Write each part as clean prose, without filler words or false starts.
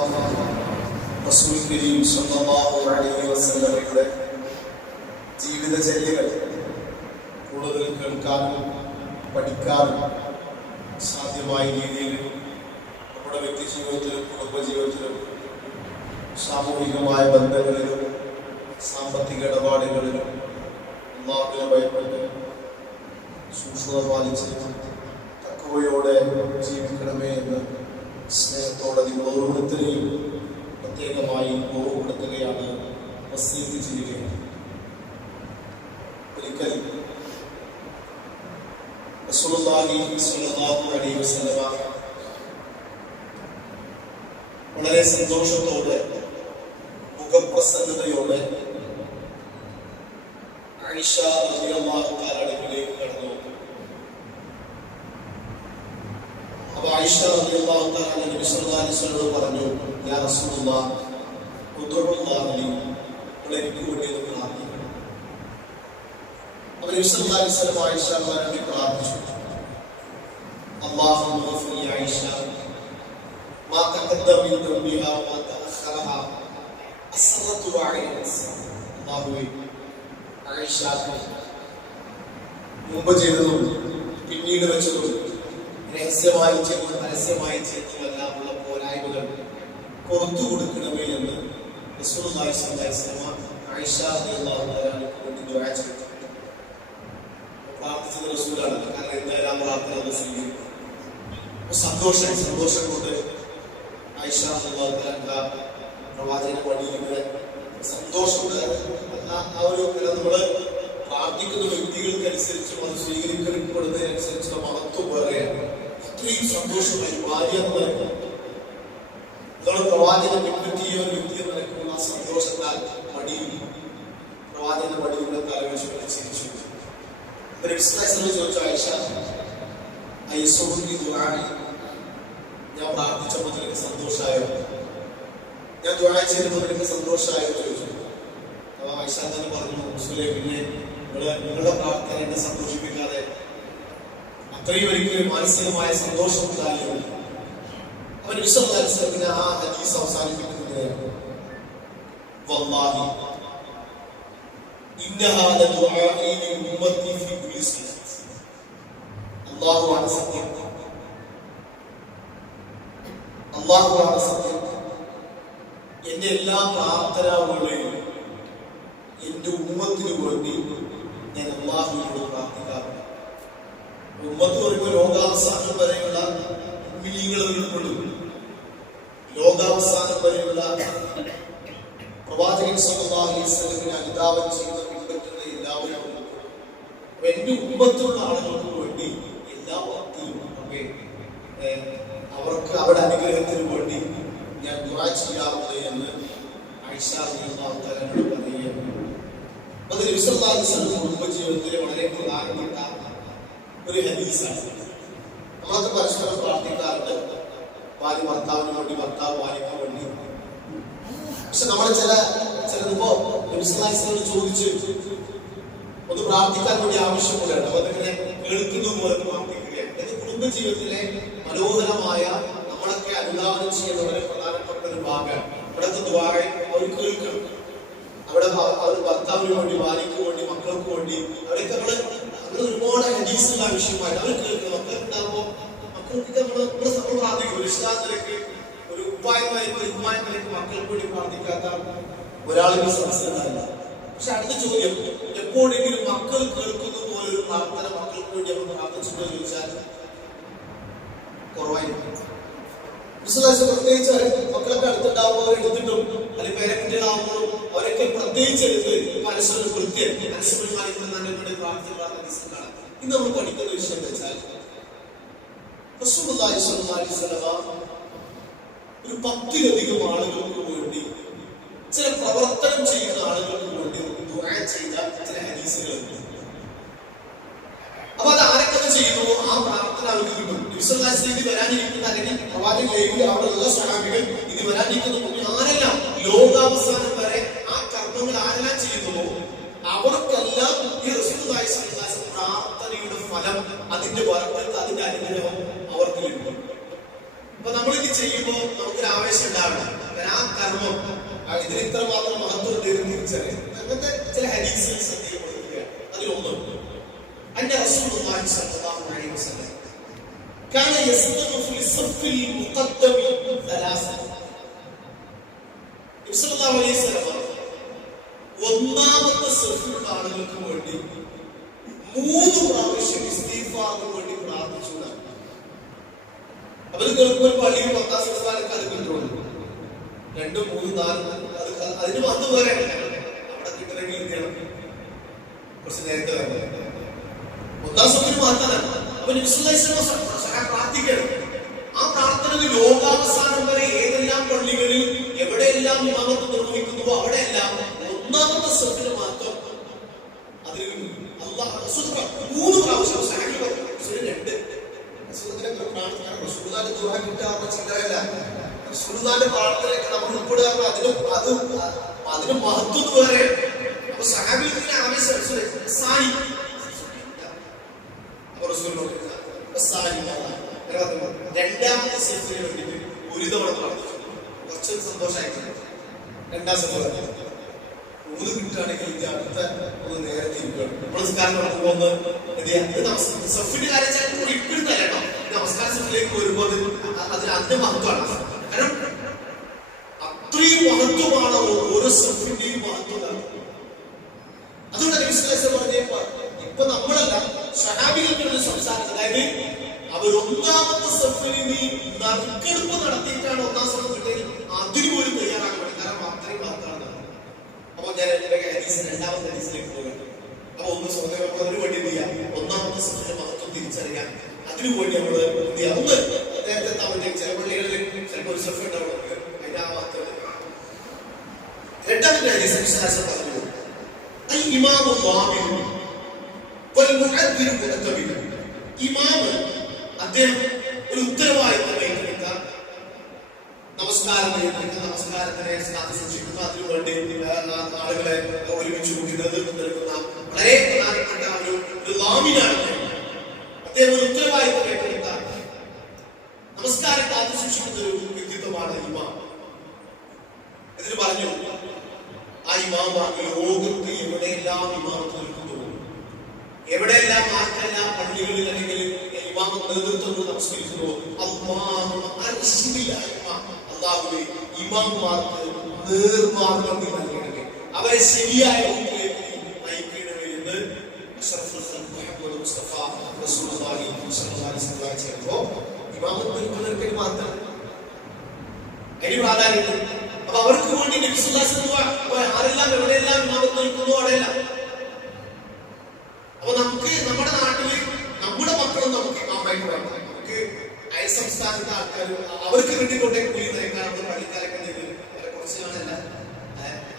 റസൂൽ കരീം സ്വല്ലല്ലാഹു അലൈഹി വസല്ലമയുടെ ജീവിതചര്യകൾ കൂടുതൽ കേൾക്കാനും പഠിക്കാനും സാധ്യമായ രീതിയിൽ നമ്മുടെ വ്യക്തി ജീവിതത്തിലും കുടുംബജീവിതത്തിലും സാമൂഹികമായ ബന്ധങ്ങളിലും സാമ്പത്തിക ഇടപാടുകളിലും അല്ലാഹുവിനെ ഭയപ്പെട്ട് സൂക്ഷ്മത പാലിച്ച് തഖ്വയോടെ ജീവിക്കണമേ എന്ന് സ്നേഹത്തോടെ നിങ്ങൾ ഓരോരുത്തരെയും പ്രത്യേകമായി ഓർമ്മപ്പെടുത്തുകയാണ്, വസീയത്ത് ചെയ്യുകയാണ്. ഒരിക്കൽ റസൂലുള്ളാഹി സ്വല്ലല്ലാഹു അലൈഹി വസല്ലമ വളരെ സന്തോഷത്തോടെ മുഖപ്രസന്നതയോടെ ആയിഷ റളിയല്ലാഹു തആല അടുക്കലേക്ക് കടന്നു വന്നു. അപ്പോൾ ആയിഷ റളിയല്ലാഹു തആല നബി സല്ലല്ലാഹു അലൈഹി വസല്ലം പറഞ്ഞു, യാ റസൂലുള്ളാഹ് ഉദ്ഉല്ലാഹി ലി, എനിക്ക് വേണ്ടി ഒന്ന് പ്രാർത്ഥിക്കണം. അപ്പോൾ നബി സല്ലല്ലാഹു അലൈഹി വസല്ലം ആയിഷയെ വേണ്ടി പ്രാർത്ഥിച്ചു. അല്ലാഹുമ്മ ഗ്ഫിർ ലി ആയിഷ മാ തഖദ്ദമ മിൻ ദംബിഹാ വ തഅഖറഹാ അസ്റതു വഅയിനസ്. അല്ലാഹുവേ, ആയിഷക്ക് മുമ്പ് ചെയ്തതും പിന്നീട് വെച്ചതും രഹസ്യമായി ചെയ്തതും പരസ്യമായി ചെയ്തതുമെല്ലാം ഉള്ള പോരായ്മകൾ പുറത്തു കൊടുക്കണമേ എന്ന് റസൂലുള്ളാഹി സ്വല്ലല്ലാഹു അലൈഹി വസല്ലം ആയിഷ റളിയല്ലാഹു തആലയ്ക്ക് വേണ്ടി ദുആ ചെയ്തു. പ്രാർത്ഥിച്ചത് റസൂലാണ്, കാരണം എന്തായാലും പ്രാർത്ഥന സ്വീകരിക്കും. സന്തോഷം കൊണ്ട് ആയിഷ റളിയല്ലാഹു തആല പ്രവാചകന്റെ വഴിയിലൂടെ സന്തോഷം നമ്മള് പ്രാർത്ഥിക്കുന്ന വ്യക്തികൾക്കനുസരിച്ചും അത് സ്വീകരിക്കപ്പെടുന്നതിനനുസരിച്ചുള്ള മഹത്വം വേറെയാണ്. അത്രയും സന്തോഷമായി ഭാര്യ എന്ന് പറയുന്നത് ഇതാണ് പ്രവാചകൻ പിൻപറ്റിയ ഒരു വ്യക്തി എന്ന് പറയുന്ന സന്തോഷത്താൽ മടിയിൽ പ്രവാചകന്റെ മടിയിലൂടെ തലവെച്ച് ചിരിച്ചു. ചോദിച്ചു, ആയിഷ ഞാൻ പ്രാർത്ഥിച്ചപ്പോൾ നിനക്ക് സന്തോഷമായോ, ഞാൻ ദുആ ചെയ്തപ്പോൾ നിനക്ക് സന്തോഷമായോ ചോദിച്ചു. അപ്പൊ ആയിഷ തന്നെ പറഞ്ഞു, റസൂലേ, പിന്നെ നിങ്ങളുടെ പ്രാർത്ഥന എന്നെ സന്തോഷിപ്പിക്കാതെ അത്രയും ഒരിക്കലും മാനസികമായ സന്തോഷം ഉണ്ടായില്ല. അവൻ വിശ്വസിന് ആ ഹദീസ് അവസാനിപ്പിക്കുന്നതിനെയാണ്, വല്ലാഹി ഇന്നഹാ ലദുആഇ ലിഉമ്മത്തി ഫീ കുല്ലി സലാത്ത്. അല്ലാഹുവാണ് സത്യം, അല്ലാഹുവാണ് സത്യം. എന്റെ എല്ലാ പ്രാർത്ഥനകളെയും എന്റെ ഉമ്മത്തിന് വേണ്ടി ഞാൻ അല്ലാഹുവിനോട് പ്രാർത്ഥിക്കാറുണ്ട്. ഉമ്മത്ത് പറയുമ്പോൾ ലോകാവസാനം വരെയുള്ള മുഅ്മിനീങ്ങൾ ഉൾപ്പെടും. ലോകാവസാനം വരെയുള്ള പ്രവാചകൻ സല്ലല്ലാഹു അലൈഹി വസല്ലമിനെ അനുധാവനം ചെയ്യുന്ന പിൻപറ്റുന്ന എല്ലാവരും എന്റെ ഉമ്മത്തിലുള്ള ആളുകൾക്ക് വേണ്ടി എല്ലാ ഭക്തിയും അവർക്ക് അവരുടെ അനുഗ്രഹത്തിന് വേണ്ടി ഞാൻ ദുആ ചെയ്യാറുണ്ട് എന്ന് ആയിഷ റളിയല്ലാഹു തആല പറയുകയാണ്. അത് നബി സല്ലല്ലാഹു അലൈഹി വസല്ലം കുടുംബജീവിതത്തിലെ വളരെ പ്രധാനപ്പെട്ട ഒരു ഹദീസാണ്. നമ്മളൊക്കെ പരസ്പരം പ്രാർത്ഥിക്കാറുണ്ട്, ഭാര്യ ഭർത്താവിന് വേണ്ടി, ഭർത്താവ് ഭാര്യയ്ക്ക് വേണ്ടി. പക്ഷെ നമ്മൾ ചിലപ്പോ നബി സല്ലല്ലാഹു അലൈഹി വസല്ലം ചോദിച്ച് ഒന്ന് പ്രാർത്ഥിക്കാൻ വേണ്ടി ആവശ്യമുള്ളതാണ്, അപ്പൊ അതിങ്ങനെ കേൾക്കുന്ന പോലെ പ്രാർത്ഥിക്കുകയാണ്. ഇത് കുടുംബജീവിതത്തിലെ മനോഹരമായ നമ്മളൊക്കെ അനുധാവനം ചെയ്യുന്ന വളരെ പ്രധാനപ്പെട്ട ഒരു ഭാഗമാണ്. ഇവിടുത്തെ ദുആ അവർ കേൾക്കണം. അവിടെ അവർ ഭർത്താവിന് വേണ്ടി, ഭാര്യയ്ക്ക് വേണ്ടി, മക്കൾക്ക് വേണ്ടി, അവിടെയൊക്കെ അങ്ങനെ ഒരുപാട് ഹദീസുള്ള വിഷയമായിട്ട് അവർ കേൾക്കണം. മക്കളുണ്ടാകുമ്പോൾ മക്കൾക്ക് നമ്മൾ പ്രാർത്ഥിക്കും. രക്ഷിതാക്കളേക്ക് ഒരു ഉപ്പായ്മയിലേക്ക് മക്കൾക്ക് വേണ്ടി പ്രാർത്ഥിക്കാത്ത ഒരാളുടെ സംസ്ഥാനമല്ല. പക്ഷെ അടുത്ത ചോദ്യം, എപ്പോഴെങ്കിലും മക്കൾ കേൾക്കുന്ന പോലെ ഒരു പ്രാർത്ഥന മക്കൾക്ക് വേണ്ടി അവർ പ്രാർത്ഥിച്ചിട്ടോ ചോദിച്ചാൽ കുറവായിരിക്കും. പ്രത്യേകിച്ച് മക്കളൊക്കെ അടുത്തുണ്ടാവുമ്പോൾ അവർ എടുത്തിട്ടും അല്ലെങ്കിൽ പേരക്കുട്ടികളാവുമ്പോഴും അവരൊക്കെ പ്രത്യേകിച്ച് എടുത്ത് പരസ്പരം കൃത്യം വേണ്ടി പ്രാർത്ഥിച്ചിട്ടുള്ള ഇന്ന് നമ്മൾ പഠിക്കുന്ന വിഷയം വെച്ചാൽ റസൂലുള്ളാഹി സ്വല്ലല്ലാഹു അലൈഹി വസല്ലം ഒരു 10-ലധികം ആളുകൾക്ക് വേണ്ടി, ചില പ്രവർത്തനം ചെയ്യുന്ന ആളുകൾക്ക് വേണ്ടി ദുആ ചെയ്ത ചില ഹദീസുകളുണ്ട്. അപ്പൊ അത് ആരൊക്കെ ചെയ്യുന്നു ആ പ്രാർത്ഥന അവർക്ക് കിട്ടും. ഇത് വരാനിരിക്കുന്ന അല്ലെങ്കിൽ പ്രവാചകൻ ലൈവിൽ അവിടെയുള്ള സ്വഹാബികൾ ഇത് വരാനിരിക്കുന്ന ആരെല്ലാം ലോകാവസാനം വരെ ആ കർമ്മങ്ങൾ ആരെല്ലാം ചെയ്യുന്നുവോ അവർക്കെല്ലാം ഈ റസൂലുള്ളാഹി സ്വല്ലല്ലാഹു അലൈഹി വസല്ലം പ്രാർത്ഥനയുടെ ഫലം, അതിന്റെ ബർക്കത്ത്, അതിന്റെ അനുഗ്രഹം അവർക്ക് ലഭിക്കും. അപ്പൊ നമ്മളിത് ചെയ്യുമ്പോൾ നമുക്കൊരു ആവേശം ഉണ്ടാവണം. കാണുമ്പോൾ ഇതിന് ഇത്രമാത്രം മഹത്വം തിരിച്ചറിയാം. അങ്ങനത്തെ ചില ഹദീസുകൾ ശ്രദ്ധയിൽപ്പെടുത്തുക. അതിലൊന്ന് അന്ന റസൂലുള്ളാഹി സ്വല്ലല്ലാഹു അലൈഹി വസല്ലം കാന യസ്തഖു ഫി സഫിൽ മുഖദ്ദമി ثلاث. നബി സല്ലല്ലാഹു അലൈഹി വസല്ലം ഒന്നാമത്തെ സഫിലുള്ള ആളുകൾക്ക് വേണ്ടി 3 പ്രാവശ്യം ഇസ്തിഗ്ഫാറിന് വേണ്ടി പ്രാർത്ഥിച്ചു. അവര് കേൾക്കുമ്പോൾ പള്ളിയിൽ 10 ദിവസക്കാലൊക്കെ അത് കിട്ടുള്ളൂ. 2, 3, 4 അതിന് വന്നു വരെ അവിടെ കിട്ടണമെങ്കിൽ എന്ത് ചെയ്യണം? കുറച്ച് നേരത്തെ വരണം. 1-ാം സഫിന് മാത്രമാണ്. അപ്പൊ നബി സല്ലല്ലാഹു അലൈഹി വസല്ലം പ്രാർത്ഥിക്കണം. ആ പ്രാർത്ഥന ലോകാവസാനം വരെ ഏതെല്ലാം പള്ളികളിൽ എവിടെയെല്ലാം ഇമാമത്ത് നിർവഹിക്കുന്നുവോ അവിടെയെല്ലാം 1-ാമത്തെ സഫിന് മാത്രം അതിൽ അല്ലാഹു 3 പ്രാവശ്യം സഹാബി പറഞ്ഞു. 2 റസൂലുള്ളാഹിന്റെ ദുആ കിട്ടാവുന്ന ചിന്തയല്ല. റസൂലുള്ളാഹിന്റെ പ്രാർത്ഥനയൊക്കെ നമ്മൾ ഉൾപ്പെടുക. അതിന് മഹത്വം വേറെ. അപ്പൊ സഹാബിയുടെ ആവേശം രണ്ടാമത്തെ സഫിന് വേണ്ടിയിട്ട് ഒരു തവണ പ്രാർത്ഥിച്ചു. കുറച്ചൊരു സന്തോഷമായിരുന്നു. 2-ാം സഫിന് 3 കിട്ടുകയാണെങ്കിൽ ഇത് അടുത്ത ഒന്ന് നേരെ തിരിക്കുകയാണ്. നമ്മൾ നിസ്കാരം നടക്കുമ്പോൾ സഫിന്റെ കാര്യം ഇപ്പോഴും തല്ല കേട്ടോ. നമസ്കാര സഫിലേക്ക് വരുമ്പോൾ അതിന്റെ മഹത്വമാണ്. കാരണം അത്രയും മഹത്വമാണ് ഓരോ സഫിന്റെയും മഹത്വം. അതുകൊണ്ട് നബി സല്ലല്ലാഹു അലൈഹി വസല്ലം പറഞ്ഞ ഇപ്പൊ നമ്മളല്ല സഹാബികൾക്കുള്ള സംസാരം. അതായത് അവർ 1-ാമത്തെ സഫിന് നീ നറുക്കെടുപ്പ് നടത്തിയിട്ടാണ് 1-ാം സഫിൽ കിട്ടിയെങ്കിൽ അതിന് പോലും തയ്യാറാക്കാൻ പറ്റും. കാരണം അത്രയും മഹത്വമാണ്. അപ്പൊ ഞാൻ എന്റെ 2-ാമത്തെ ഹദീസിലേക്ക് പോകട്ടെ. അപ്പൊ ഒന്ന് സ്വന്തം അതിന് വേണ്ടി എന്ത് ചെയ്യാം? 1-ാമത്തെ സഫിന്റെ മഹത്വം തിരിച്ചറിയാം. അതിനുവേണ്ടി നമ്മൾ എന്ത് ചെയ്യാം? ഒന്ന് നേരത്തെ താമസിക്കും. ചില പള്ളികളിൽ ചിലപ്പോൾ ഒരു സഫ ഉണ്ടാവും. അതിന്റെ ആ മഹത്വം. 2-ാമത്തെ ഹദീസ് വിശ്വാസം പറഞ്ഞു ഇമാമു ഇമാമ് അദ്ദേഹം ഒരു ഉത്തരവാദിത്വം ഏറ്റെടുത്ത നമസ്കാരം നമസ്കാരത്തിനെ കാത്തു സൂക്ഷിക്കുന്ന അതിനുവേണ്ടി ആളുകളെ ഒരുമിച്ച് കൂട്ടി നേതൃത്വം നൽകുന്ന വളരെ പ്രധാനപ്പെട്ട ഒരു ലാമിനാണ്. അദ്ദേഹം ഒരു ഉത്തരവാദിത്വം ഏറ്റെടുത്ത നമസ്കാരം കാത്തു സൂക്ഷിക്കുന്ന ഒരു വ്യക്തിത്വമാണ് ഇമാം. ഇതിന് പറഞ്ഞു ആ ഇമാമാണ് ലോകത്ത് എവിടെയെല്ലാം ഇമാമത്ത് നിൽക്കുന്നു, എവിടെയെല്ലാം ആർക്കെല്ലാം പള്ളികളിൽ അല്ലെങ്കിൽ ഇമാമത്ത് നേതൃത്വം നമസ്കരിക്കുന്നു, അല്ലാഹുവേ ഇമാമുമാർക്ക് നേർമാർഗം നൽകണമേ, അവരെ ശരിയായ വഴിയിലേക്ക് നയിക്കണമേ എന്ന് അഷ്റഫുൽ ഖൽഖ് മുഹമ്മദ് മുസ്തഫ റസൂലുള്ളാഹി സ്വല്ലല്ലാഹു അലൈഹി വസല്ലം ചെയ്യുമ്പോൾ ഇമാമത്ത് നിൽക്കുന്നവർക്ക് മാത്രം അതിന് പ്രാധാന്യം. അപ്പൊ അവർക്ക് വേണ്ടി നബി സല്ലല്ലാഹു അലൈഹി വസല്ലം ആരെല്ലാം എവിടെയെല്ലാം ഇമാമത്ത് നിൽക്കുന്നു അവിടെയെല്ലാം. അപ്പൊ നമുക്ക് നമ്മുടെ നാട്ടില് നമ്മുടെ മക്കളും നമുക്ക് ഇമാമായിട്ട് വേണം. നമുക്ക് അയൽ സംസ്ഥാനത്തെ ആൾക്കാർ അവർക്ക് കിട്ടിക്കൊണ്ടേ കൂലി നിരക്കാറുണ്ട്. പള്ളിക്കാരൊക്കെ കുറച്ച് കാണല്ല,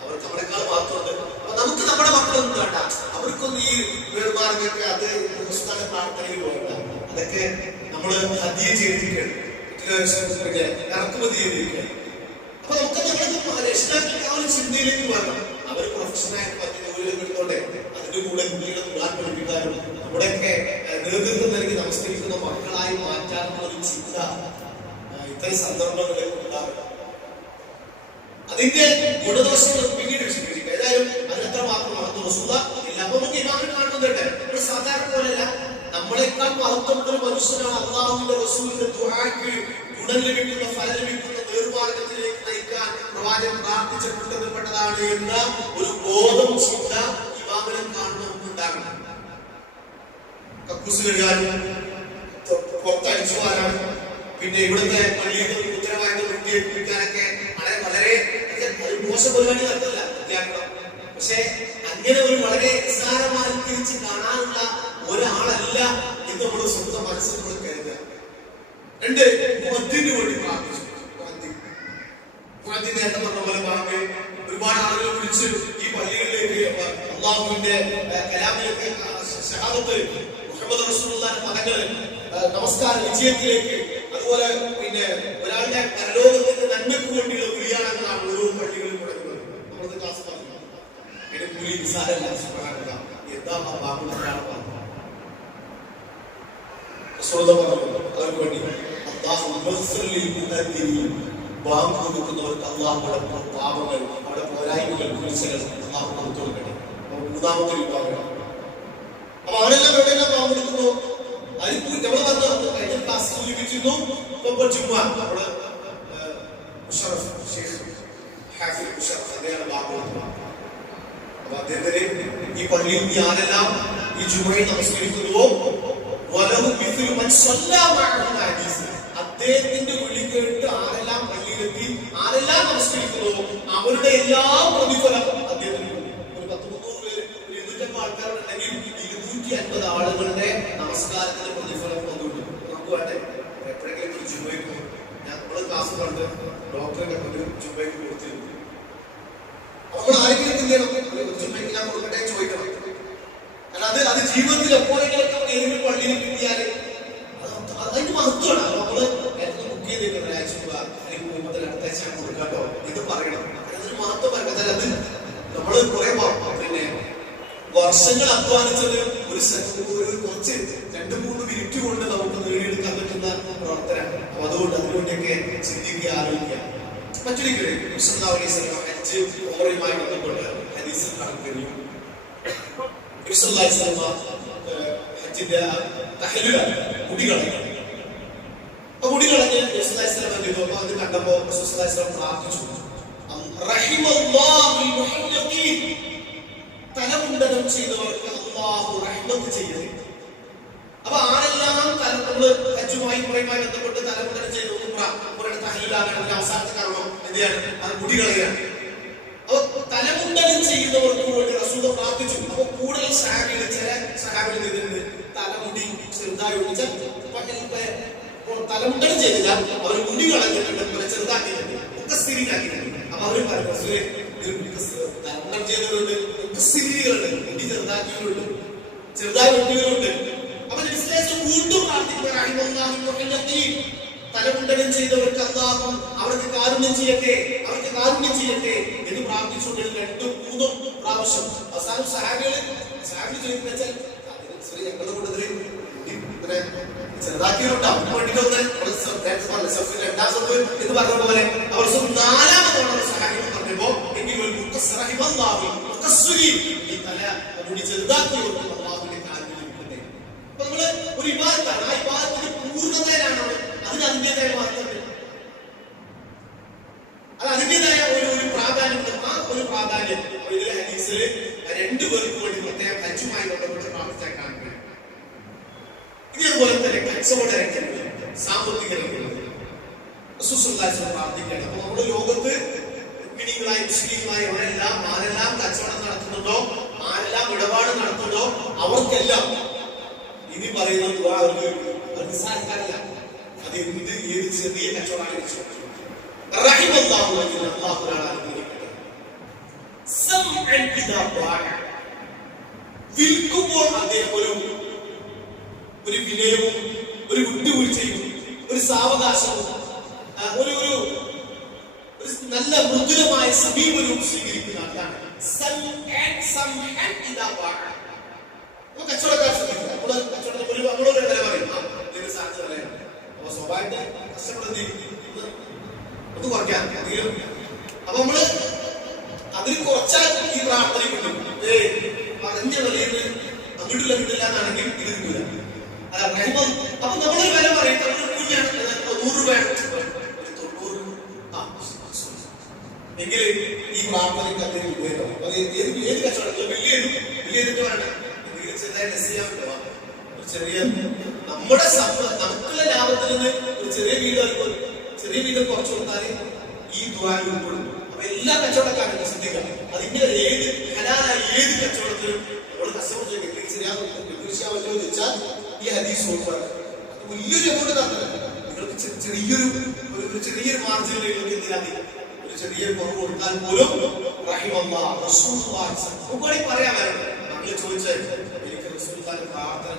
അവർക്ക് നമ്മളെക്കാൾ മാത്രമുണ്ട്. അപ്പൊ നമുക്ക് നമ്മുടെ മക്കളൊന്നും വേണ്ട. അവർക്കൊന്നും ഈ വേർമാർഗൊക്കെ അത് പുസ്തക പ്രാർത്ഥനയിൽ വേണ്ട. അതൊക്കെ നമ്മള് ഹദിയ ചെയ്തിരിക്കുകയാണ്, ഇറക്കുമതി ചെയ്തിരിക്കുകയാണ്. അപ്പൊ നമുക്ക് നമ്മുടെ രക്ഷിതാക്കൾക്ക് ആ ഒരു ചിന്തയിലേക്ക് വരണം. അവർ പ്രൊഫഷനായിട്ട് മറ്റു ജോലികൾ എടുത്തോട്ടെ, അതിന്റെ കൂടെ കുട്ടികളെ ഖുർആൻ പഠിപ്പിക്കാനും നമ്മുടെയൊക്കെ നേതൃത്വം നൽകി നമസ്കരിക്കുന്ന മക്കളായി മാറ്റാനുള്ള ഒരു ചിന്ത ഇത്തരം സന്ദർഭങ്ങളിൽ ഉണ്ടാകും. അതിന്റെ ഗുണദോഷങ്ങൾ പിന്നീട് വിശദീകരിക്കുക. ഏതായാലും അതിനെത്ര മാത്രം മഹത്വം റസൂല ഇല്ല. അപ്പൊ നമുക്ക് ഇമാമിനെ കാണുന്നുണ്ട്. നമ്മൾ സാധാരണ പോലെയല്ല, നമ്മളെക്കാൾ മഹത്വമുള്ള ഒരു മനുഷ്യനാണ്. അല്ലാഹുവിന്റെ റസൂലിന്റെ ദുആക്ക് ഗുണം ലഭിക്കുന്ന, ഫലം ലഭിക്കുന്ന നേർമാർഗത്തിലേക്ക് നയിക്കാൻ പ്രവാചകൻ പ്രാർത്ഥിച്ചിട്ടുള്ളതാണ് എന്ന ഒരു ബോധം, ചിന്ത ഇമാമിനെ കാണുമ്പോൾ നമുക്ക് ഉണ്ടാകണം. കക്കൂസ് കഴുകാനും പുറത്തടിച്ചു പോകാനും പിന്നെ ഇവിടുത്തെ പള്ളിയുടെ ഉത്തരവാദിത്തം വൃത്തിയേൽപ്പിക്കാനൊക്കെ വളരെ മോശം പരിപാടി നടത്തില്ല വിദ്യാർത്ഥികൾ. പക്ഷെ അങ്ങനെ ഒരു വളരെ നിസ്സാരമാൽക്കരിച്ച് കാണാനുള്ള ഒരാളല്ല എന്ന് നമ്മൾ സ്വന്തം മനസ്സിൽ നമ്മൾ കരുതുക. 2, മുഅദ്ദിന് വേണ്ടി പ്രാർത്ഥിച്ചു. മുഅദ്ദിൻ നേരത്തെ പറഞ്ഞ പോലെ പറഞ്ഞ് ഒരുപാട് ആളുകൾ വിളിച്ച് ഈ പള്ളികളിലേക്ക് അല്ലാഹുവിന്റെ കലാമിലേക്ക് ശഹാദത്ത് മുഹമ്മദ് റസൂലുള്ളാഹിന്റെ പദങ്ങള് നമസ്കാര വിജയത്തിലേക്ക്, അതുപോലെ പിന്നെ ഒരാളുടെ പരലോകത്തിന്റെ നന്മയ്ക്ക് വേണ്ടിയുള്ള വിളിയാണെന്നാണ് ഓരോ പള്ളികളിൽ കൊടുക്കുന്നത്. നമ്മളത് ക്ലാസ് പറഞ്ഞു. അതിന്റെ കൂലി നിസാരല്ല. എന്താ ബാബുനാണ് പറഞ്ഞത് അവർക്ക് വേണ്ടി ബാങ്ക് കൊടുക്കുന്നവർക്ക് അള്ളാഹുടെ പാപങ്ങൾ, അവിടെ പോരായ്മകൾ, വീഴ്ചകൾ അള്ളാഹു നമുക്ക് കൊടുക്കട്ടെ. മൂന്നാമത്തെ വിഭാഗം. അപ്പൊ അവരെല്ലാം എവിടെയെല്ലാം ബാങ്ക് കൊടുക്കുന്നു? അതിന് നമ്മൾ വന്ന് കഴിഞ്ഞ ക്ലാസ് സൂചിപ്പിച്ചിരുന്നു. നമ്മുടെ അദ്ദേഹമാണ് ബാങ്ക് കൊടുക്കുന്നത്. അപ്പൊ അദ്ദേഹത്തിന് ഈ പള്ളിയിൽ ആരെല്ലാം ഈ ജുമയിൽ നമസ്കരിക്കുന്നുവോ അദ്ദേഹത്തിന്റെ വിളി കേട്ട് ആരെല്ലാം പള്ളിയിലെത്തി ആരെല്ലാം നമസ്കരിക്കുന്നുവോ അവരുടെ എല്ലാ പ്രതിഫലം അദ്ദേഹത്തിന്. ഒരു 10-300 പേര്, 250 ആൾക്കാരുണ്ടെങ്കിൽ 250 ആളുകളുടെ നമസ്കാരത്തിന്റെ പ്രതിഫലം അതുകൊണ്ട് നമുക്ക് വേണ്ടേ. എപ്പോഴെങ്കിലും ഒരു ജുമയ്ക്ക് നമ്മള് ക്ലാസ് കണ്ട് ഡോക്ടറെ ഒരു ജുമയ്ക്ക് കൊടുത്തിരുന്നു. നമ്മൾ ആരെങ്കിലും എന്ത് ചെയ്യണം? ജുമയ്ക്ക് ഞാൻ കൊടുക്കട്ടെ ചോദിക്കണം. കാരണം അത് ജീവിതത്തിൽ എപ്പോഴെങ്കിലൊക്കെ ഏതെങ്കിലും പള്ളിയിൽ കിട്ടിയാല് അതിന്റെ മഹത്വമാണ്. നമ്മള് ബുക്ക് ചെയ്തേക്കുന്നത് ഒരാഴ്ച അല്ലെങ്കിൽ കുടുംബത്തിൽ അടുത്ത ആഴ്ച കൊടുക്കാട്ടോ എന്ന് പറയണം. അതിന് മഹത്വം പറയുന്നത് അത് നമ്മള് കുറെ പിന്നെ വർഷങ്ങൾ അധ്വാനിച്ചത് ഒരു കുറച്ച് 2-3 മിനിറ്റ് കൊണ്ട് നമുക്ക് നേടിയെടുക്കാൻ പറ്റുന്ന പ്രവർത്തനമാണ്. അപ്പൊ അതുകൊണ്ട് അതിനുവേണ്ടിയൊക്കെ ചിന്തിക്കുക, ആലോചിക്കുക. മറ്റൊരു ഹജ്ജ് ഉംറയുമായി ബന്ധപ്പെട്ട് ഹദീസിൽ കാണാൻ കഴിയും. ഹജ്ജിന്റെ മുടി കളഞ്ഞു. മുടി കളഞ്ഞ് അത് കണ്ടപ്പോ പ്രാർത്ഥിച്ചു, തലമുണ്ടനം ചെയ്തവർക്ക് അല്ലാഹു റഹ്മത്ത് ചെയ്യട്ടെ. അപ്പൊ ആരെല്ലാം നമ്മള് ഹജ്ജുമായി ഉംറയുമായി ബന്ധപ്പെട്ട് തലമുണ്ടനം ചെയ്തു തഹ്ലീലാണ് അവസാനത്തെ കർമ്മം എന്തിനാണ്? അത് മുടി കളയാണ്. അപ്പൊ തലമുണ്ടനം ചെയ്യുന്നവർക്ക് വേണ്ടി റസൂൽ പ്രാർത്ഥിച്ചു. അപ്പൊ കൂടുതൽ സഹാബികൾ, ചില സഹാബികൾ ഇതിന് തലമുടി ചെറുതായി ഒഴിച്ച തലമുണ്ടനം ചെയ്തില്ല, അവർ മുടി കളഞ്ഞിട്ടുണ്ട്, ചെറുതാക്കിയിട്ടുണ്ട്, ഒക്കെ സ്ഥിരീകാക്കിയിട്ടുണ്ട്. അപ്പൊ അവര് പറഞ്ഞു തലമുണ്ടനം ചെയ്തവരുണ്ട്, ഒക്കെ സ്ഥിരീകളുണ്ട്, മുടി ചെറുതാക്കിയവരുണ്ട്, ചെറുതായി വെട്ടിയവരുണ്ട്. അപ്പൊ വീണ്ടും തലമുണ്ടനം ചെയ്തവർക്ക് അല്ലാഹു അവർക്ക് കാരുണ്യം ചെയ്യട്ടെ, അവർക്ക് കാരുണ്യം ചെയ്യട്ടെ എന്ന് പ്രാർത്ഥിച്ചുകൊണ്ട് 2-3 പ്രാവശ്യം. അവസാനം സഹാബികൾ ചോദിക്കുന്ന വെച്ചാൽ ഞങ്ങളുടെ കൂട്ടത്തില് ചെറുതാക്കിയവരുണ്ടാവും എന്ന് പറഞ്ഞ പോലെ അവർ 4ാമതോടെ സഹാബികൾ പറഞ്ഞപ്പോ എങ്കിലും ഈ തല മുടി ചെറുതാക്കിയവർക്ക് അല്ലാഹുവിന്റെ കാരുണ്യം ലഭിക്കട്ടെ. അപ്പൊ നമ്മള് ഒരു ഇബാദത്താണ്. ആ ഇബാദത്തിന്റെ പൂർണ്ണതയിലാണ് അതിന് അതിൻ്റെതായ വാർത്തകൾ, അത് അതിൻ്റെതായ ഒരു പ്രാധാന്യം. ആ ഒരു പ്രാധാന്യം ഇതിലെ ഹദീസില് 2 പേർക്ക് വേണ്ടി പ്രത്യേകം ഹജ്ജുമായി ബന്ധപ്പെട്ട് പ്രാർത്ഥിച്ചാൽ കാണുക. ഇതേപോലെ തന്നെ കച്ചവട രംഗത്ത്, സാമ്പത്തിക രംഗത്ത് പ്രാർത്ഥിക്കുകയാണ്. അപ്പൊ നമ്മുടെ ലോകത്ത് മുഅ്മിനീങ്ങളായി മുസ്ലിങ്ങളായി ആരെല്ലാം കച്ചവടം നടത്തുന്നുണ്ടോ, ആരെല്ലാം ഇടപാട് നടത്തുന്നുണ്ടോ അവർക്കെല്ലാം ഇനി പറയുന്ന ദുആ അവർക്ക് നിസ്സാരക്കാരല്ല. അത് ഏത് ചെറിയ കച്ചവടമാണ്. വിൽക്കുമ്പോൾ അദ്ദേഹം ഒരു വിനയവും ഒരു വിട്ടുവീഴ്ചയും ഒരു സാവകാശവും ഒരു നല്ല മൃദുലമായ സമീപനവും സ്വീകരിക്കുന്ന ആളാണ്. കച്ചവടക്കാർ ശ്രദ്ധിക്കുക. നമ്മള് കച്ചവടത്തിൽ നമ്മളൊരു വില പറയും, സാധിച്ച വിലയാണ്. അപ്പൊ സ്വാഭാവികമായിട്ട് കഷ്ടപ്പെടുത്തി ഒന്ന് കുറയ്ക്കാൻ അധികം. അപ്പൊ നമ്മള് അതിൽ കുറച്ചാൽ ഈ പ്രാർത്ഥന കിട്ടും. പറഞ്ഞ വിലയിൽ അങ്ങോട്ടില്ല കിട്ടില്ല എന്നാണെങ്കിൽ ഇത് കിട്ടില്ല. അപ്പൊ നമ്മളൊരു വില പറയും, 100 രൂപയാണ്, 90 എങ്കിൽ ഈ പ്രാർത്ഥനയ്ക്ക് അദ്ദേഹം ഉപയോഗം. അത് ഏത് കച്ചവടം വലിയ വേണ്ട, എന്തെങ്കിലും ചെറുതായി ടെസ്റ്റ് ചെയ്യാൻ പറ്റുമോ? ഒരു ചെറിയ നമ്മുടെ നമുക്കുള്ള ലാഭത്തിൽ നിന്ന് ഒരു ചെറിയ വീതം കുറച്ചു കൊടുത്താൽ ഈ ദ്വാരം ഉൾപ്പെടും. അപ്പൊ എല്ലാ കച്ചവടക്കാരും ശ്രദ്ധിക്കണം. അതിന്റെ ഏത് ഹലാലായ ഏത് കച്ചവടത്തിലും നമ്മൾ കസ്റ്റമർ ശരിയാവല്ലോ എന്ന് വെച്ചാൽ ഈ ഹദീസ് വലിയൊരു എമൗണ്ട് തന്നില്ല. നിങ്ങൾക്ക് ചെറിയൊരു മാർജിനിൽ നിങ്ങൾക്ക് എന്തിനാ ഒരു ചെറിയ കുറവ് കൊടുത്താൽ പോലും പറയാൻ വരണം. നമ്മൾ ചോദിച്ചാൽ എനിക്ക് റസൂലുള്ളാഹിന്റെ പ്രാർത്ഥന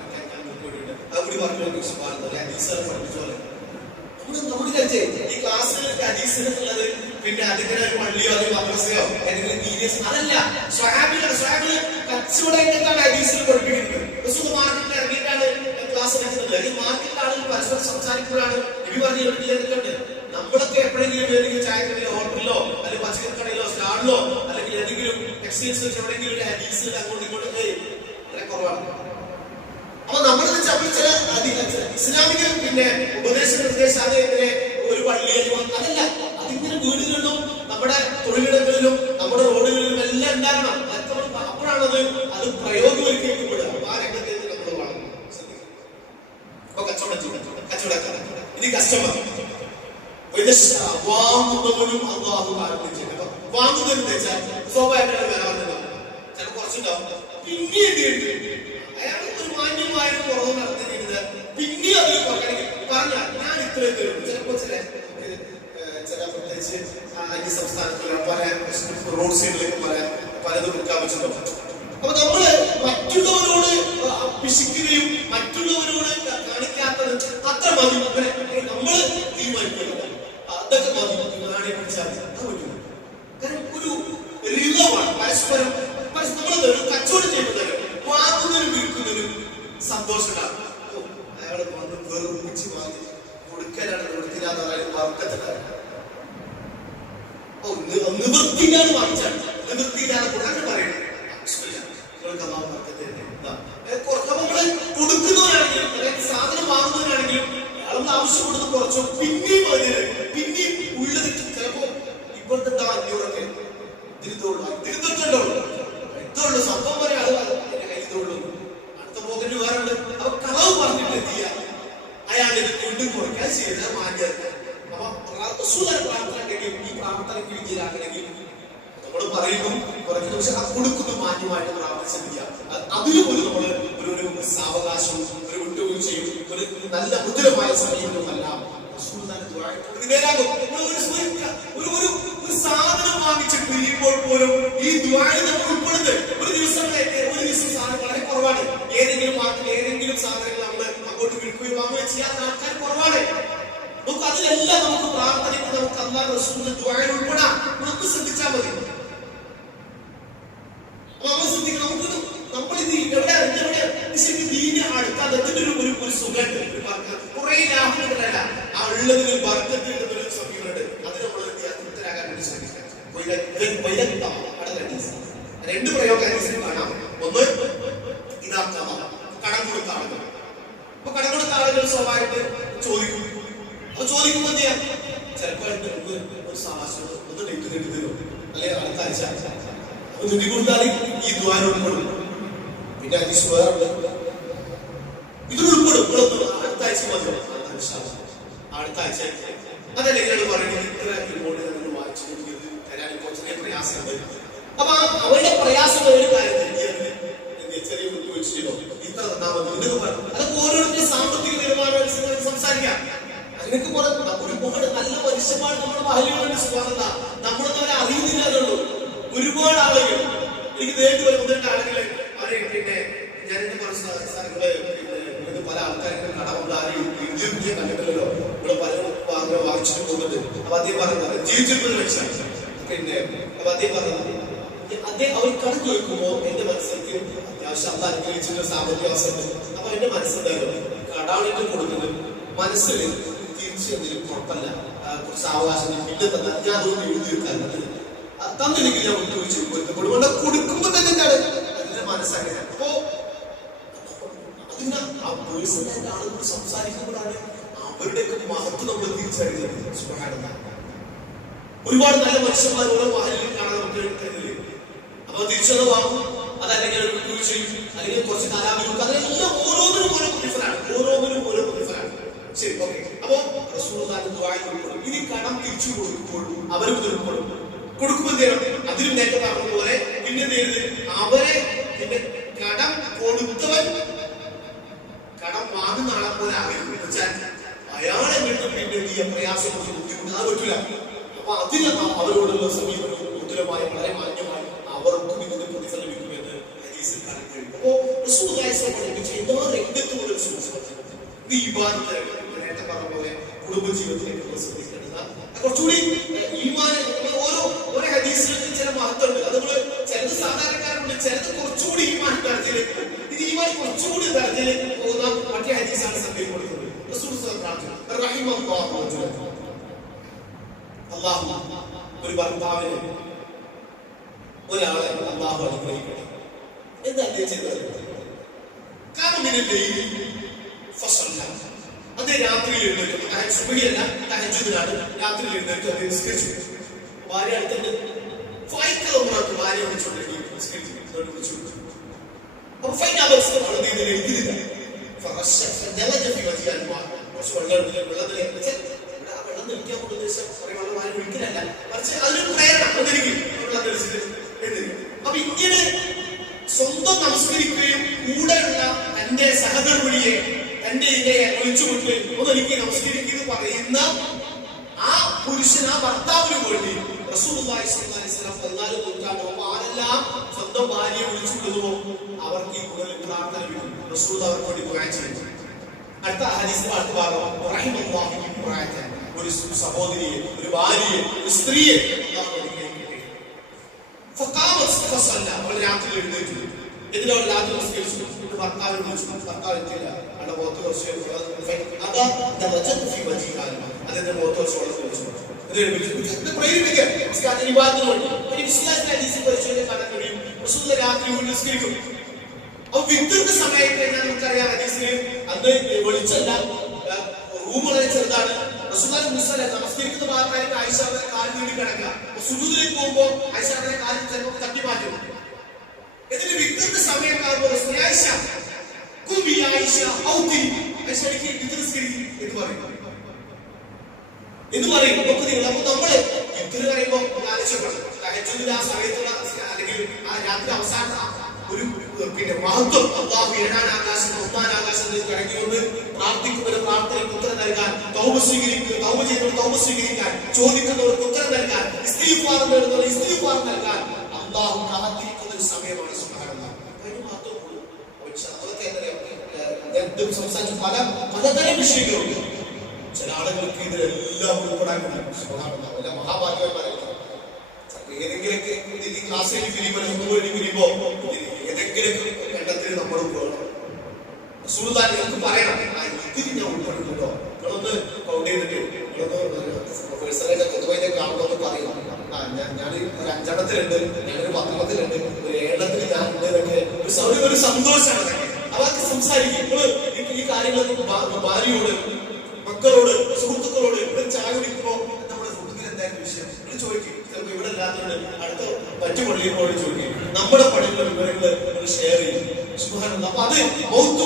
അതുകൂടി പറഞ്ഞു പഠിപ്പിച്ചോലെ ഈ ക്ലാസ്സിലൊക്കെ ഹദീസിനുള്ളത് പിന്നെ അതിന്റെ ഒരു പള്ളിയോ അല്ലെങ്കിൽ മദ്രസയോ ഏതെങ്കിലും മീഡിയസ് അതല്ല. സ്വഹാബികള് കച്ചവടം ഹദീസിൽ പഠിപ്പിക്കുന്നത്. മാർക്കറ്റിൽ ഇറങ്ങിയിട്ടാണ് ക്ലാസ് എടുക്കുന്നത്. ഈ മാർക്കറ്റിൽ ആളുകൾ പരസ്പരം സംസാരിക്കുമ്പോഴാണ് നബി പറഞ്ഞു. നമ്മളൊക്കെ എപ്പോഴെങ്കിലും എവിടെയെങ്കിലും ഏതെങ്കിലും ചായക്കടയിലോ ഹോട്ടലിലോ അല്ലെങ്കിൽ പച്ചക്കറി കടയിലോ സ്റ്റാളിലോ അല്ലെങ്കിൽ ഏതെങ്കിലും ടെക്സ്റ്റൈൽസ് എവിടെയെങ്കിലും ഒരു ഹദീസ് അങ്ങോട്ട് ഇങ്ങോട്ട് വളരെ കുറവാണ്. അപ്പൊ നമ്മളത് ചില ഇസ്ലാമിക പിന്നെ ഉപദേശ നിർദ്ദേശാതെ ഇങ്ങനെ ഒരു പള്ളിയിലും അതല്ല, അതിങ്ങനെ വീടുകളിലും നമ്മുടെ തൊഴിലിടങ്ങളിലും നമ്മുടെ റോഡുകളിലും എല്ലാം ഉണ്ടാകണം. അപ്പോഴാണത് അത് പ്രയോഗവൽക്കരിക്കപ്പെടുക. ആ രംഗത്തേക്ക് നമ്മൾ വളർന്നു. അപ്പൊ കച്ചവടക്കാരൻ ഇനി കസ്റ്റമർ വാങ്ങുന്നവനും അള്ളാഹു ആരംഭിച്ചിട്ടുണ്ട്. വാങ്ങുന്നതെന്ന് വെച്ചാൽ സ്വാഭാവികമായിട്ട് വരാറുണ്ടാവും, ചില കുറച്ചുണ്ടാവും. പിന്നീട് അയാൾ ഒരു മാന്യമായ കുറവ് നടത്തിയിരുന്നത് പിന്നെയും അതിൽ പറഞ്ഞാൽ ഞാൻ ഇത്രയും തരും. ചിലപ്പോൾ ചില പ്രത്യേകിച്ച് അന്യ സംസ്ഥാനത്തുള്ള പല റോഡ് സൈഡിലേക്ക് പലതും പ്രഖ്യാപിച്ചിട്ടുണ്ടാവും. അപ്പൊ നമ്മള് മറ്റുള്ളവരോട് പിശിക്കുകയും മറ്റുള്ളവരോട് കാണിക്കാത്തത് അത്ര മതി, നമ്മള് തീരുമാനിക്കുന്നത് അതൊക്കെ മതി. നാളെ പിടിച്ചാൽ കാരണം ഒരു യുദ്ധമാണ്. പരസ്പരം നമ്മൾ കച്ചവടം ചെയ്യുന്നത് വാങ്ങുന്നതിനും വിൽക്കുന്നതിനും സന്തോഷമാണ്. അയാള് വന്ന് വെറുപ്പിച്ച് വാങ്ങി കൊടുക്കലാണ് നിവൃത്തിയില്ലാതെ പറയാൻ വർക്കത്തിലാണ്. നിവൃത്തിയില്ലാതെ വാങ്ങിച്ചാണ്, നിവൃത്തിയില്ലാതെ കൊടുക്കാൻ പറയുന്നത് നമ്മള് കൊടുക്കുന്നവരാണെങ്കിലും സാധനം വാങ്ങുന്നവരാണെങ്കിലും അയാളൊന്ന് ആവശ്യപ്പെടുന്നത് കുറച്ചോ പിന്നെയും പിന്നെയും ഉള്ളത് ചിലപ്പോ ഇപ്പോഴത്തെ 500 തിരുത്തുള്ളൂ സംഭവം വരെ ആള് എന്റെ കയ്യിലുള്ളൂ. അടുത്ത പോകേണ്ടി വേറുണ്ട്. അപ്പൊ കളവ് പറഞ്ഞിട്ട് എന്ത് ചെയ്യാം, അയാൾ ഇത് വീണ്ടും കുറയ്ക്കാൻ ചെയ്താൽ മാറ്റരുത്. അപ്പൊ പ്രാർത്ഥനയ്ക്ക് ഈ പ്രാർത്ഥനയ്ക്ക് വിജയരാക്കണമെങ്കിൽ നമ്മൾ പറയുന്നു കുറയ്ക്കുന്നു, പക്ഷെ ആ കൊടുക്കുന്നു മാന്യമായിട്ട് പ്രാർത്ഥിച്ചിരിക്കുക. അതിലും ഒരു നമ്മള് ഒരു സാവകാശവും ഒരു വിട്ടുവീഴ്ചയും ഒരു നല്ല മൃദുലമായ സമീപനവുമല്ല ഒരു സാധനം വാങ്ങിച്ച് പിരിയുമ്പോൾ പോലും ഈ ദ്വാര നമ്മൾ ഉൾപ്പെടുന്നത്. ഒരു ദിവസം സാധനം വളരെ കുറവാണ്. ഏതെങ്കിലും മാർക്കറ്റിൽ ഏതെങ്കിലും സാധനങ്ങൾ നമ്മൾ അങ്ങോട്ട് വിൽക്കുകയും വാങ്ങുകയും ചെയ്യാത്ത ആൾക്കാർ കുറവാണ്. നമുക്ക് അതിലെല്ലാം നമുക്ക് പ്രാർത്ഥനയ്ക്ക് നമുക്ക് അല്ലാഹ് റസൂലിന്റെ ദ്വാരയിൽ ഉൾപ്പെടാം. നമുക്ക് ശ്രദ്ധിച്ചാൽ മതി. നമ്മളിത് എവിടെ ദീന അടുത്താൽ അതിന്റെ ഒരു സുഖമുണ്ട്. കുറെ ലാഭങ്ങളല്ല, ആ ഉള്ളതിന് ബർക്കത്ത് കിട്ടുന്നൊരു സമീപമുണ്ട്. അത് നമ്മൾ തൃപ്തരാകാൻ വേണ്ടി ശ്രമിക്കാം. രണ്ട് പ്രയോഗം കാണാം. ഒന്ന് ഇതാക്കാം, കടം കൊടുത്ത ആളുകൾ. അപ്പൊ കടം കൊടുത്ത ആളുകൾ സ്വാഭാവികമായിട്ട് ചോദിക്കും. അപ്പൊ ചോദിക്കുമ്പോ എന്ത് ചെയ്യാം, ചിലപ്പോൾ ഒരു സാഹസം ഒന്ന് ഡേറ്റ് നീട്ടി തരും, അല്ലെ അടുത്ത ആഴ്ച നീട്ടി കൊടുത്താൽ ഈ ദ്വാരം ഉൾപ്പെടും. പിന്നെ ഹദീസ് വേറുണ്ട്, ഇതിൽ ഉൾപ്പെടും. അടുത്ത ആഴ്ച മതി, അടുത്ത ആഴ്ച അതല്ലേ ഇയാൾ പറയുന്നത് ഇത്ര ഇങ്ങോട്ട് നമ്മൾ വായിച്ചു തരാൻ ഇപ്പോൾ ചെറിയ പ്രയാസമുണ്ട്. അപ്പൊ അവരുടെ പ്രയാസം ഒരു കാര്യത്തിൽ ചെറിയ വിട്ടുവീഴ്ചയോ ഇത്ര തന്നാ മതി ഇതൊക്കെ പറഞ്ഞു. അതൊക്കെ ഓരോരുത്തരും സാമ്പത്തിക നിലവാരം സംസാരിക്കാം. അതിനൊക്കെ ഒരുപാട് നല്ല മനുഷ്യന്മാർ നമ്മുടെ ബാല്യങ്ങളുടെ സ്വാഗത നമ്മളൊന്നും അവരെ അറിയുന്നില്ലതുള്ളൂ. ഒരുപാട് ആളുകൾ എനിക്ക് നേരിട്ട് വരുന്ന ആളുകള് അവരെ പിന്നെ ഞാൻ എന്റെ കുറച്ച് സ്ഥലങ്ങള് പല ആൾക്കാർക്ക് കടമുള്ള ആരെയും ഇന്ത്യ കണ്ടിട്ടില്ലല്ലോ. ഇവിടെ പല വാങ്ങിച്ചിട്ട് പോകുന്നത്. അപ്പൊ അദ്ദേഹം പറയുന്നത് ജീവിച്ചിരിക്കുന്ന മനുഷ്യൻ പിന്നെ അപ്പൊ അദ്ദേഹം പറയുന്നത് അദ്ദേഹം അവർ കടം ചോദിക്കുമ്പോ എന്റെ മനസ്സിലേക്ക് അത്യാവശ്യം അനുഗ്രഹിച്ചിട്ട് സാമ്പത്തിക അവസരം. അപ്പൊ എന്റെ മനസ്സിലായിരുന്നു കടാളിട്ട് കൊടുക്കുന്നത് മനസ്സിൽ തിരിച്ചെന്തെങ്കിലും കുഴപ്പമില്ല, കുറച്ച് അവകാശം പിന്നെ തന്നാൽ ഞാൻ അതൊന്നും എഴുതി വെക്കാറുണ്ട്. തന്നില്ലെങ്കിൽ ഞാൻ വിട്ടുവീഴ്ച പൊരുത്തപ്പെടുകൊണ്ട് കൊടുക്കുമ്പോ തന്നെ അതിന്റെ മനസ്സങ്ങനെ. അപ്പോ അതിന് ആ പേഴ്സണായിട്ട് ആളുകൾ സംസാരിക്കുമ്പോഴാണ് അവരുടെയൊക്കെ മഹത്വം നമ്മൾ തിരിച്ചറിയുന്നത്. സുബ്ഹാനല്ലാഹ്, ഒരുപാട് നല്ല മനുഷ്യന്മാർ ഓരോ വാഹനങ്ങളിൽ കാണാൻ നമുക്ക് കഴിയുന്നില്ലേ. അപ്പൊ തിരിച്ചത് വാങ്ങും, അതല്ലെങ്കിൽ ഒരു വിട്ടുവീഴ്ചയും അല്ലെങ്കിൽ കുറച്ച് കലാപരും അതെല്ലാം ഓരോന്നിനും ഓരോ പ്രതിഫലാണ്, ഓരോന്നിനും ഓരോ പ്രതിഫലാണ്. ശരി, ഓക്കെ. അപ്പോ റസൂലുള്ളാഹിന്റെ ദുആയിൽ ഉൾപ്പെടും. ഇനി കടം തിരിച്ചു കൊടുക്കുമ്പോഴും അവരും ഉൾപ്പെടും. കൊടുക്കുമ്പോൾ എന്ത് ചെയ്യണം, അതിലും നേരത്തെ പറഞ്ഞതുപോലെ പിന്നെ അവരെ പിന്നെ കടം കൊടുത്തവൻ കടം വാങ്ങുന്ന ആളെ പോലെ ആകരുത്. വെച്ചാൽ അയാളെ വീണ്ടും പിന്നെ ഈ പ്രയാസം ബുദ്ധിമുട്ട് അത് പറ്റില്ല. അപ്പൊ അതിന് അവരോടുള്ള സമീപനം ഉത്തരമായ വളരെ മാന്യമായി അവർക്കും ഇതിന് പ്രതിഫലം ലഭിക്കുമെന്ന് ഹദീസിൽ കാണാൻ കഴിയും. അപ്പോ റസൂലുള്ളാഹി എല്ലാ രംഗത്തും ഒരു ഈ ഇബാദത്ത് നേരത്തെ പറഞ്ഞ പോലെ കുടുംബജീവിതത്തിലേക്ക് ശ്രദ്ധിക്കേണ്ടത് കുറച്ചുകൂടി ഈമാൻ. ഓരോ ഹദീസിലും ചില മഹത്വമുണ്ട്. അത് നമ്മള് ചിലത് സാധാരണക്കാരുണ്ട്, ചിലത് കുറച്ചുകൂടി ഈമാൻ തരത്തിലേക്ക് ഇത് ഈമാൻ കുറച്ചുകൂടി തരത്തിലേക്ക് പോകുന്ന മറ്റേ ഹദീസാണ് സംഘം കൊടുക്കുന്നത്. അള്ളാഹു ഒരു ഭർത്താവിന് ഒരാളെ അള്ളാഹു അനുഗ്രഹിക്കണം. എന്താ അദ്ദേഹം ചെയ്തത്? അതേ രാത്രിയിൽ എഴുന്നേറ്റ്, സുബഹിയല്ല തഹജ്ജുദിനാണ്, രാത്രിയിൽ എഴുന്നേറ്റ് അദ്ദേഹം നിസ്കരിച്ചു. ഭാര്യ അടുത്തുണ്ട്, ഭാര്യ വിളിച്ചുകൊണ്ടിരിക്കും, നിസ്കരിച്ചു. അപ്പൊ 5 hours അവളെ എഴുതിയില്ല. കുറച്ച് വെള്ളം നിൽക്കാൻ കൊണ്ട് ഉദ്ദേശം വെള്ളം ആരും ഒഴിക്കലല്ല, മറിച്ച് അതിനൊരു പ്രേരണ വന്നിരിക്കും വെള്ളം തെളിച്ചിട്ട് എഴുതിരിക്കും. അപ്പൊ ഇങ്ങനെ സ്വന്തം നമസ്കരിക്കുകയും കൂടെയുള്ള തന്റെ സഹധർമ്മിണിയെ തന്റെ ഇങ്ങനെ ഒളിച്ചുകൊണ്ട് ഒന്നെനിക്ക് നമസ്കരിക്കുന്നു പറയുന്ന ആ പുരുഷൻ, ആ ഭർത്താവിന് വേണ്ടി റസൂലുള്ളാഹി സ്വല്ലല്ലാഹു അലൈഹി വസല്ലം 14 നൂറ്റാണ്ട് ആരെല്ലാം സ്വന്തം ഭാര്യയെ വിളിച്ചുകൊള്ളുമോ അവർക്ക് ഈ കൂടുതൽ പ്രാർത്ഥന കിട്ടും. റസൂൽ അവർക്ക് വേണ്ടി ദുആ ചെയ്തു. അടുത്ത ഹദീസിൽ അടുത്ത ഭാഗം റഹിമല്ലാഹു ഇബ്രാഹിം, ഒരു സഹോദരിയെ, ഒരു ഭാര്യയെ, ഒരു സ്ത്രീയെ അവൾ രാത്രി എഴുന്നേറ്റു. എന്തിനാ അവൾ രാത്രി നമസ്കരിച്ചു? ഭർത്താവിനെ വിളിച്ചു. ഭർത്താവ് എത്തില്ല. അവളുടെ മുഖത്ത് കുറച്ച് അതിന്റെ മുഖത്ത് കുറച്ച് വെള്ളം വിളിച്ചു. രാത്രി നിസ്കരിക്കും. അപ്പൊ വിദ്യുത്ത് സമയത്ത് നമുക്കറിയാം ഹദീസിൽ അത് വെളിച്ചല്ല, റൂം വളരെ ചെറുതാണ്. നമസ്കരിക്കുന്ന ഭാഗത്തായിട്ട് ആയിഷയുടെ കാല് നീടി കിടക്കുക. സുജൂദിലേക്ക് പോകുമ്പോ ആയിഷയുടെ കാല് ചിലപ്പോൾ തട്ടി മാറ്റും. എന്നിട്ട് വിദ്യുത്ത് സമയത്താകുമ്പോൾ എന്ന് പറയും. അപ്പൊ നമ്മള് വിദ്യുത്ത് പറയുമ്പോ ആലോചിക്കപ്പെടും ആ സമയത്തുള്ള അല്ലെങ്കിൽ ആ രാത്രി അവസാന ഒരു പിന്നെ മഹത്വം. അല്ലാഹു 7-ാം ആകാശം 1-ാം ആകാശത്തിൽ ഇറങ്ങി വന്ന് പ്രാർത്ഥിക്കുന്നവരെ പ്രാർത്ഥനയ്ക്ക് ഉത്തരം നൽകാൻ, തൗബ ചെയ്യുന്നവർ തൗബ സ്വീകരിക്കാൻ, ചോദിക്കുന്നവർക്ക് ഉത്തരം നൽകാൻ, ഇസ്തിഗ്ഫാർ നേടുന്നവർ ഇസ്തിഗ്ഫാർ നൽകാൻ അല്ലാഹു കാത്തിരിക്കുന്ന ഒരു സമയമാണ്. സുബ്ഹാനല്ലാഹ്. അതിന് മാത്രമേ സംസാരിച്ച പലതരം വിഷയങ്ങളുണ്ട്. ചില ആളുകൾക്ക് ഇതിലെല്ലാം ഉൾപ്പെടാനുണ്ട്. സുബ്ഹാനല്ലാഹ്. മഹാഭാഗ്യവാന്മാരല്ല. ഏതെങ്കിലൊക്കെ ക്ലാസ്സിൽ പിരിയുമ്പോ ഏതെങ്കിലൊക്കെ എണ്ണത്തിന് നമ്മൾ പോകണം. റസൂലുള്ളാഹി നമുക്ക് പറയണം, ഇതിൽ ഞാൻ ഉൾപ്പെടുന്നുണ്ടോ, നിങ്ങളൊന്ന് കൗണ്ട് ചെയ്തിട്ട് പൊതുവെ കാണുന്നൊക്കെ പറയണം. ഞാൻ ഒരു 5-എണ്ണത്തിലുണ്ട്, ഞാനൊരു 10-എണ്ണത്തിലുണ്ട്, ഒരു 7-എണ്ണത്തിൽ ഞാൻ ഉണ്ട് എന്നൊക്കെ ഒരു സന്തോഷമാണ്. അവർക്ക് സംസാരിക്കും. ഈ കാര്യങ്ങളൊക്കെ ഭാര്യയോട്, മക്കളോട്, സുഹൃത്തുക്കളോട് ചായ കുടിക്കുമ്പോ നമ്മുടെ സുഹൃത്തുക്കൾ എന്തായാലും വിഷയം ചോദിക്കും. ചിലപ്പോൾ ഇവിടെ അല്ലാത്തവരുടെ അടുത്ത മറ്റു പള്ളികളോട് ചോദിക്കും. നമ്മുടെ പള്ളിയിലെ വിവരങ്ങൾ ഷെയർ ചെയ്യും. സുബ്ഹാനല്ലാഹ്. അപ്പൊ അത്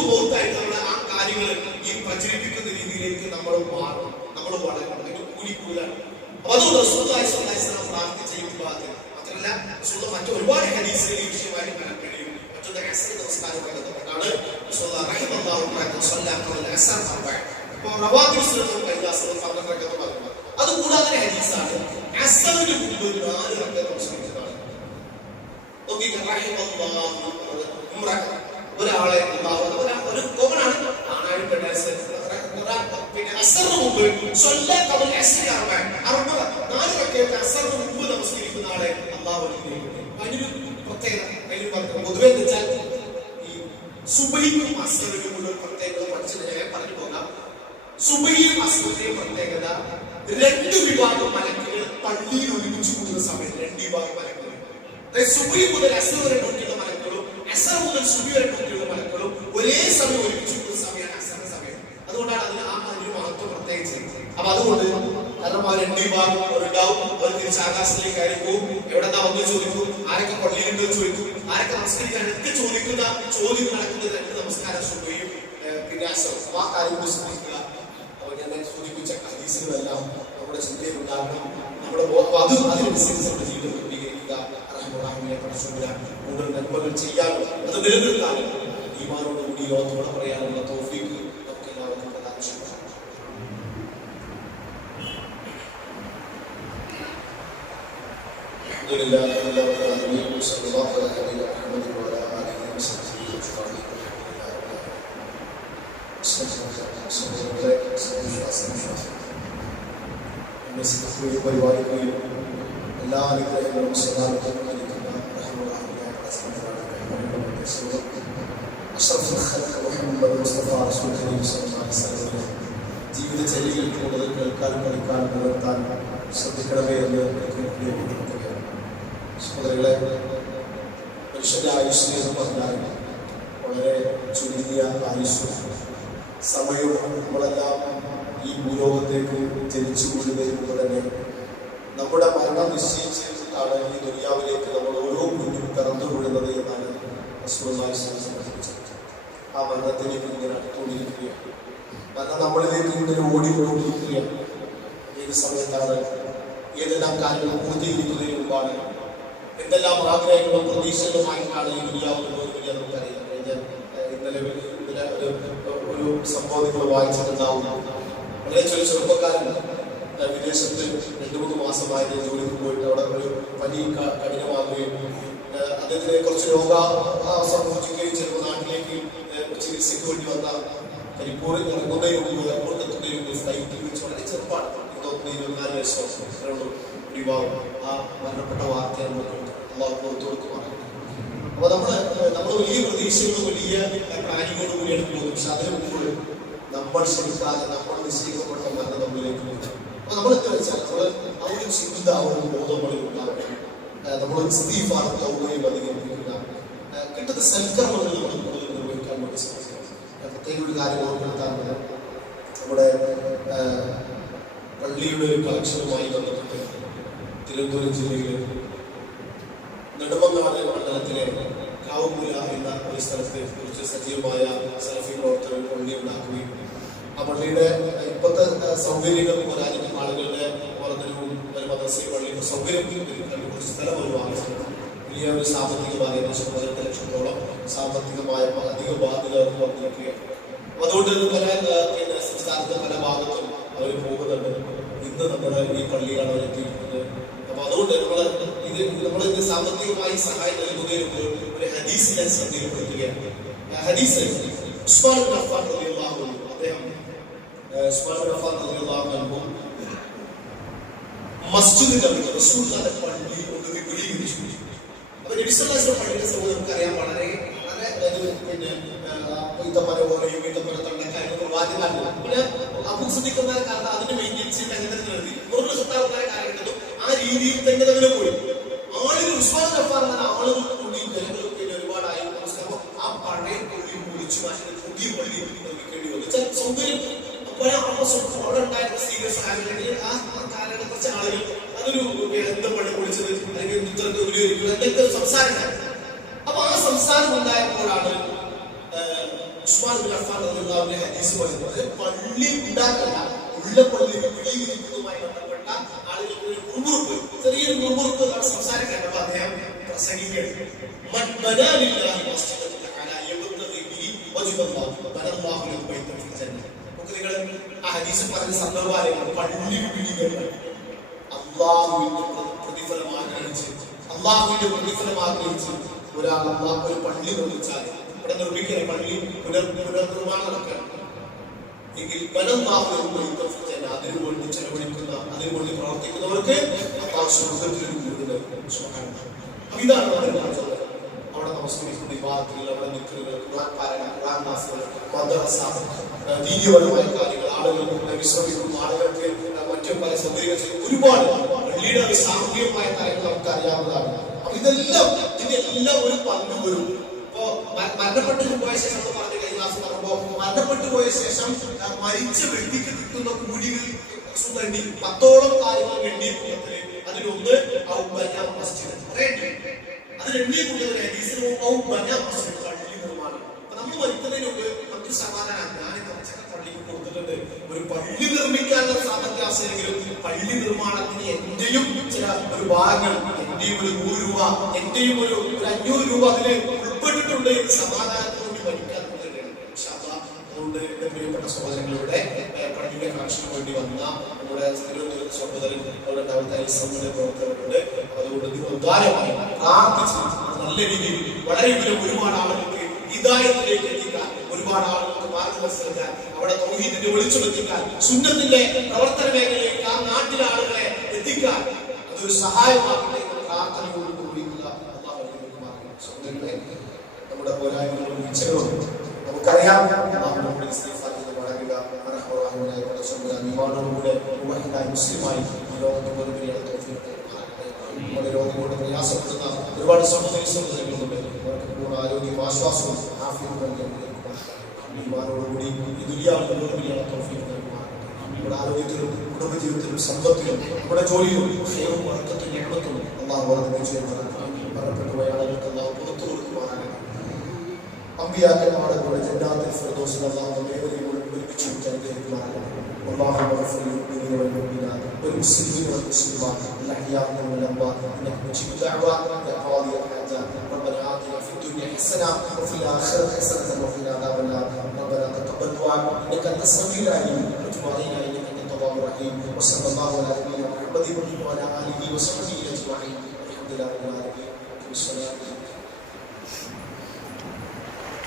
മൗത്തായിട്ട് നമ്മുടെ ആ കാര്യങ്ങൾ ഈ പ്രചരിപ്പിക്കുന്ന രീതിയിലേക്ക് നമ്മൾ മാറും. നമ്മൾ വളരണം. കൂലിക്കൂലാണ്. അപ്പൊ അതുകൊണ്ട് റസൂലുള്ളാഹി സ്വല്ലല്ലാഹു അലൈഹി വസല്ലം പ്രാർത്ഥിച്ച ഈ വിഭാഗത്തിൽ മാത്രമല്ല റസൂലുള്ളാഹി മറ്റു ഒരുപാട് ഹദീസുകൾ ഈ വിഷയമായി മനസ്സിലാക്കുകയും മറ്റൊന്ന് അസ്ർ നമസ്കാരം കണ്ടെത്തുന്നതാണ്. റസൂലുള്ളാഹി റഹിമല്ലാഹു തആല സ്വല്ലല്ലാഹു അലൈഹി വസല്ലം ഇപ്പൊ റവാത്തിബ് സുന്നത്തുൽ ഖൈലാസ് പറഞ്ഞിട്ട് പറയുന്നത്. അത് കൂടാതെ ഹദീസാണ് അസ്റിന് മുമ്പ് 4 റക്അത്ത് നമസ്കരിച്ചതാണ്. ഒരാളെ ഒരു കോമണാണ്, ആണായാലും പെണ്ണായാലും പിന്നെ അസ്റിന് മുമ്പ് 4 റക്അത്ത് അസ്റിന് മുമ്പ് നമസ്കരിക്കുന്ന ആളെ അല്ലാഹു അനുഗ്രഹിക്കും. അതിനൊരു പ്രത്യേകത പൊതുവെ എന്ന് വെച്ചാൽ ഈ സുബഹിക്കും അസ്റിനും ഉള്ള പ്രത്യേകത പഠിച്ചത് ഞാൻ പറഞ്ഞു പോകാം. സുബഹിയും അസ്റിന്റെയും പ്രത്യേകത 2 വിഭാഗം മലക്കുകൾ പള്ളിയിൽ ഒരുമിച്ച് കൂടുന്ന സമയത്ത് 2 വിഭാഗം മലക്കുകൾ, സുബഹി മുതൽ അസ്ർ വരെ ഡ്യൂട്ടിയുള്ള മലക്കുകളും അസ്ർ മുതൽ സുബഹി വരെ ഡ്യൂട്ടിയുള്ള മലക്കുകളും ഒരേ സമയം ഒരുമിച്ച് കൂടുന്ന സമയമാണ് അസ്റിന്റെ സമയം. അതുകൊണ്ടാണ് അതിന് മഹത്വം പ്രത്യേകിച്ച്. അപ്പൊ അതുകൊണ്ട് കാരണം ആ 2 വിഭാഗം ഉണ്ടാവും. അവർ തിരിച്ച് ആകാശത്തിലേക്ക് ആയിരിക്കും. എവിടെ വന്ന് ചോദിക്കും, ആരൊക്കെ പള്ളിയിലുണ്ടെന്ന് ചോദിക്കും, ആരൊക്കെ നമസ്കരിക്കാൻ ഒക്കെ ചോദിക്കുന്ന ചോദ്യം നടക്കുന്ന 2 നമസ്കാരം സുബഹിയും പിന്നെ അസ്റും. ആ കാര്യങ്ങൾ ശ്രദ്ധിക്കുക. അപ്പോൾ ഞാൻ സൂചിപ്പിച്ച ഹദീസുകളെല്ലാം നമ്മുടെ ചിന്തയിലുണ്ടാകണം. നമ്മുടെ അതിനനുസരിച്ച് നമ്മുടെ ജീവിതം ക്രമീകരിക്കുക. റഹ്മാനെ പഠിച്ചുകൊണ്ടിരാൻ കൂടുതൽ നന്മകൾ ചെയ്യാനും അത് നിലനിർത്താനും ഈമാനോടുകൂടി ലോകത്തോടെ പറയാനുള്ള തൗഫീഖ് നമുക്ക് എല്ലാവർക്കും പ്രദാനം ചെയ്യണം. പരിപാലിക്കുകയും എല്ലാ അനുഗ്രഹങ്ങളും സദാനത്തും നൽകുന്ന ജീവിതചര്യയിൽ കൂടുതൽ കേൾക്കാനും പഠിക്കാനും നിലനിർത്താനും ശ്രദ്ധിക്കണമേ എന്ന് സഹോദരങ്ങളെ, മനുഷ്യന്റെ ആയുസ് എന്ന് പറഞ്ഞാൽ വളരെ ചുരുങ്ങിയ ആയുസ് സമയവും. നമ്മളെല്ലാം ഈ ഭൂലോകത്തേക്ക് ജനിച്ചു കൊണ്ടുവരുമ്പോൾ തന്നെ നമ്മുടെ മരണം നിശ്ചയിച്ചിട്ടാണ് ഈ ദുനിയാവിലേക്ക് നമ്മൾ ഓരോ കുഞ്ഞും പിറന്നുകൊള്ളുന്നത് എന്നാണ് റസൂലുള്ളാഹി സംബന്ധിച്ചത്. ആ മരണത്തിലേക്ക് ഇങ്ങനെ അടുത്തുകൊണ്ടിരിക്കുകയാണ്. മരണം നമ്മളിലേക്ക് ഇങ്ങനെ ഓടിക്കൊണ്ടിരിക്കുകയാണ്. ഏത് സമയത്താണ്, ഏതെല്ലാം കാര്യങ്ങൾ പൂർത്തീകരിക്കുന്നതിന് മുമ്പാണ്, എന്തെല്ലാം ആഗ്രഹങ്ങളും പ്രതീക്ഷകളുമായിട്ടാണ് ഈ ദുനിയാവിൽ പോകുന്നത് നമുക്കറിയാം. ഇന്നലെ ഒരു സംഭവം നിങ്ങൾ വായിച്ചിട്ടുണ്ടാവും. വളരെ ചെറുപ്പക്കാരൻ വിദേശത്ത് 2-3 മാസമായിട്ട് ജോലിക്ക് പോയിട്ട് അവിടെ ഒരു പനി കഠിനമാകുകയും അദ്ദേഹത്തിന് കുറച്ച് സംഭവിക്കുകയും ചിലപ്പോൾ നാട്ടിലേക്ക് ചികിത്സയ്ക്ക് വേണ്ടി വന്ന കരിപ്പൂരിൽ ഇറങ്ങുന്നതിന് മുമ്പ് എയർപോർട്ട് എത്തുന്നതിന് മുമ്പ് ഫ്ലൈറ്റിൽ വെച്ച് വളരെ ചെറുപ്പാണ്, 24 വയസ്സോ യുവാവും ആ മരണപ്പെട്ട വാർത്തയാണ് നമുക്ക് അള്ളാഹു പുറത്തു കൊടുക്കുവാണ്. അപ്പൊ നമ്മൾ വലിയ പ്രതീക്ഷകളും വലിയ പ്ലാനിങ്ങോട് കൂടിയാണ് പോകുന്നത്. പക്ഷെ അതിന് മുമ്പ് നമ്മൾ ശ്രമിക്കാതെ നമ്മൾ നിശ്ചയിക്കപ്പെട്ട മരണം നമ്മളിലേക്ക് പോകും. അപ്പൊ നമ്മൾ എന്താ വെച്ചാൽ ആ ഒരു ചിന്ത, ആ ഒരു ബോധം നമ്മളിൽ ഉണ്ടാവണം. നമ്മൾ ഇസ്തിഗ്ഫാറും തൗബയും അധികരിപ്പിക്കുക, കിട്ടുന്ന സൽക്കർമ്മങ്ങൾ നമ്മൾ കൂടുതൽ നിർവഹിക്കാൻ വേണ്ടി ശ്രമിക്കുക. പ്രത്യേക ഒരു കാര്യം ഓർമ്മപ്പെടുത്താറുണ്ട്. നമ്മുടെ പള്ളിയുടെ കളക്ഷനുമായി ബന്ധപ്പെട്ട് തിരുവനന്തപുരം ജില്ലയിലെ നെടുമങ്ങാട് മണ്ഡലത്തിലെ കാവുപുര എന്ന ഒരു സ്ഥലത്ത് കുറിച്ച് സജീവമായ സലഫി പ്രവർത്തകർ പള്ളി ഉണ്ടാക്കുകയും ആ പള്ളിയുടെ ഇപ്പോഴത്തെ സൗകര്യങ്ങൾ പോരാഞ്ഞിട്ടും ആളുകളുടെ ഒരു മദ്രസയും പള്ളിയുടെ സൗകര്യം കുറച്ച് സ്ഥലം ഒരു വാങ്ങിച്ചിട്ടുണ്ട്. വലിയ ഒരു സാമ്പത്തികമായ ഏകദേശം 18 ലക്ഷത്തോളം സാമ്പത്തികമായ അധിക ബാധ്യത വന്നിരിക്കുകയാണ്. അതുകൊണ്ട് സംസ്ഥാനത്തെ പല ഭാഗത്തും അവർ പോകുന്നുണ്ട്. ഇന്ന് നമ്മുടെ ഈ പള്ളിയാണ് അവർ എത്തിയിരിക്കുന്നത്. അപ്പൊ അതുകൊണ്ട് നമ്മളിത് സാമ്പത്തികമായി സഹായം നൽകുന്നതിന് ഒരു ഹദീസ് ഞാൻ ശ്രദ്ധയിൽപ്പെടുത്തുകയാണ്. ഹദീസ് ഉസ്മാൻ ഇബ്നു അഫ്ഫാൻ റളിയല്ലാഹു അൻഹു, അദ്ദേഹം ഉസ്മാൻ ഇബ്നു അഫ്ഫാൻ റളിയല്ലാഹു അൻഹു മസ്ജിദിന്റെ റസൂലുള്ളാഹിയുടെ പള്ളി ഒന്ന് വിപുലീകരിച്ചു. അപ്പൊ നബി സല്ലല്ലാഹു അലൈഹി വസല്ലം പള്ളിയുടെ സൗകര്യം നമുക്കറിയാം, വളരെ ഈത്തപ്പന പോലെയും ഈത്തപ്പന തൊണ്ടക്കാരും വാദ്യമായിരുന്നു. പിന്നെ അപുസ്തിക്കുന്ന കാരണം അതിന് മെയിൻറ്റെയിൻസ് ചെയ്ത് അങ്ങനെ തന്നെ നിർത്തി. 100 ശതമാനക്കാരെ കാലഘട്ടത്തും ആ രീതിയിൽ തന്നെ തന്നെ പോയി. ആളുകൾ വിശ്വാസം നടത്താറുള്ള ആളുകൾ കൂടി ജനങ്ങൾക്ക് ഒരുപാടായി ആ പഴയ പള്ളി പൊളിച്ചു മാറ്റി പുതിയ പള്ളി നിർമ്മിക്കേണ്ടി വന്നു. സൗകര്യം അവിടെ ഉണ്ടായിരുന്ന സീരിയസ് ആണെങ്കിൽ ആ കാലഘട്ടത്തിൽ കുറച്ച് ആളുകൾ അതൊരു എന്താ പള്ളി പൊളിച്ചത് അല്ലെങ്കിൽ എന്തൊക്കെ സംസാരം. അപ്പൊ ആ സംസാരം ഉണ്ടായപ്പോഴാണ് ഉസ്മാൻ ഇബ്നു അഫ്ഫാൻ റളിയല്ലാഹു അൻഹു ഹദീസ് പറയുന്നത്, പള്ളി ഉണ്ടാക്കല്ല, ഉള്ള പള്ളി വിപുലീകരിക്കുന്നതുമായി ബന്ധപ്പെട്ട ആളുകൾക്ക് ഒരു മുറുമുറുപ്പ്, ചെറിയൊരു മുറുമുറുപ്പ് സംസാരം കേട്ടപ്പോൾ അദ്ദേഹം പ്രസംഗിക്കുകയാണ്. നിങ്ങൾ ആ ഹദീസ് പറഞ്ഞ സന്ദർഭം പള്ളി വിപുലീകരണം അള്ളാഹുവിന്റെ പ്രതിഫലം ആഗ്രഹിച്ച് ഒരാൾ ഒരു പള്ളി നിർമ്മിച്ചാൽ ഇവിടെ നിർമ്മിക്കുന്ന പള്ളി പുനർനിർമ്മാണം നടക്കണം എങ്കിൽ അതിനു വേണ്ടി ചെലവഴിക്കുന്ന, അതിനു വേണ്ടി പ്രവർത്തിക്കുന്നവർക്ക് ഇതാണ് അവിടെ നമസ്കരിക്കുന്ന വിഭാഗത്തിൽ അവിടെ നിൽക്കുന്നത് ഖുർആൻ പാരായണം, ഖുർആൻ ക്ലാസുകൾ, മദ്രസ, ദീനീയപരമായ കാര്യങ്ങൾ, ആളുകൾ വിശ്രമിക്കുന്ന ആളുകൾക്ക് മറ്റു പല സൗകര്യങ്ങൾ, ഒരുപാട് പള്ളിയുടെ സാമൂഹികമായ കാര്യങ്ങൾ നമുക്ക് അറിയാവുന്നതാണ്. അപ്പൊ ഇതിന്റെ ഒരു പങ്ക് വരും. ഇപ്പോ മരണപ്പെട്ടു പോയ ശേഷം പറഞ്ഞു കഴിഞ്ഞ ക്ലാസ് പറയുമ്പോ മരണപ്പെട്ടു പോയ ശേഷം മരിച്ച വ്യക്തിക്ക് കിട്ടുന്ന കൂലികൾ 10ഓളം കാര്യങ്ങൾ വേണ്ടി അതിലൊന്ന് അതിലെണ്ണി കൂടുതൽ പള്ളി നിർമ്മാണം. അപ്പൊ നമ്മൾ മരിക്കുന്നതിന് മുമ്പ് മറ്റൊരു സമാധാനം ഞാൻ പള്ളിക്ക് കൊടുത്തിട്ടുണ്ട്. ഒരു പള്ളി നിർമ്മിക്കാനുള്ള സാമ്പത്തിക അവസരമെങ്കിലും പള്ളി നിർമ്മാണത്തിന് എന്റെയും ചില ഒരു ഭാഗങ്ങൾ, എന്റെയും ഒരു 100 രൂപ, എന്റെയും ഒരു 500 രൂപ അതിൽ ഉൾപ്പെട്ടിട്ടുണ്ട് എന്ന് സമാധാനത്തിന് വേണ്ടി പഠിക്കാൻ പറ്റുകയാണ്. അതുകൊണ്ട് എന്റെ പ്രിയപ്പെട്ട സഹോദരങ്ങളുടെ പള്ളിയുടെ കണക്ഷന് വേണ്ടി വന്ന നമ്മുടെ സഹോദരൻ അവരുടെ പ്രവർത്തകരുണ്ട്. അതുകൊണ്ട് ഉദാരമായി പ്രാർത്ഥിച്ച് നല്ല രീതിയിൽ വളരെ ഒരുപാട് ആളുകൾക്ക് ഹിദായത്തിലേക്ക് എത്തിക്കാൻ, ഒരുപാട് ആളുകൾക്ക് മാർഗദർശനം, അവിടെ തൗഹീദിനെ വിളിച്ചെടുത്തിക്കാൻ, സുന്നത്തിന്റെ പ്രവർത്തന മേഖലയിലേക്ക് ആ നാട്ടിലെ ആളുകളെ എത്തിക്കാൻ അതൊരു സഹായമാകട്ടെ എന്ന പ്രാർത്ഥനയോട് കൂടിയുള്ള നമ്മുടെ പോരായ്മകളും വീഴ്ചകളും നമുക്കറിയാം. മുസ്ലിമായി ലോകത്ത് ഒരുപാട് തൗഫീഖ് നമ്മുടെ രോഗം കൊണ്ട് പ്രയാസപ്പെടുന്ന ഒരുപാട് സഹോദരികളുണ്ട്. അവർക്ക് പൂർണ്ണ ആരോഗ്യവും ആശ്വാസവും ആഫിയത്തും നൽകി ഈമാനോടുകൂടി ഈ ദുനിയാവിൽ ഒരുപാട് തൗഫീഖ് നൽകുമാറാകട്ടെ. നമ്മുടെ ആരോഗ്യത്തിലും കുടുംബജീവിതത്തിലും സമ്പത്തിലും നമ്മുടെ ജോലിയിലും ക്ഷേമവും വർക്കത്തും ഞമ്മത്തും അള്ളാഹു വർദ്ധിപ്പിച്ചു മരണപ്പെട്ടുപോയ ആളുകൾക്ക് അള്ളാഹു പുറത്തു കൊടുക്കുമാറാകട്ടെ. അമ്പിയാക്കന്മാരുടെ കൂടെ ജന്നാത്തുൽ ഫിർദൗസിൽ അള്ളാഹു ഏവരെയും ഒരുമിച്ച് അനുഗ്രഹിക്കുമാറാകട്ടെ. والله يغفر للمؤمنين والمؤمنات والمسلمين والمسلمات الاحياء والاموات انك مجيب الدعوات يا قاضي الحاجات. ربنا آتنا في الدنيا حسنه وفي الاخره حسنه وقنا عذاب النار. ربنا تقبل دعاء انك انت السميع العليم وتب علينا انك انت التواب الرحيم. وصلى الله على نبينا محمد وعلى اله وصحبه اجمعين. الحمد لله رب العالمين. والسلام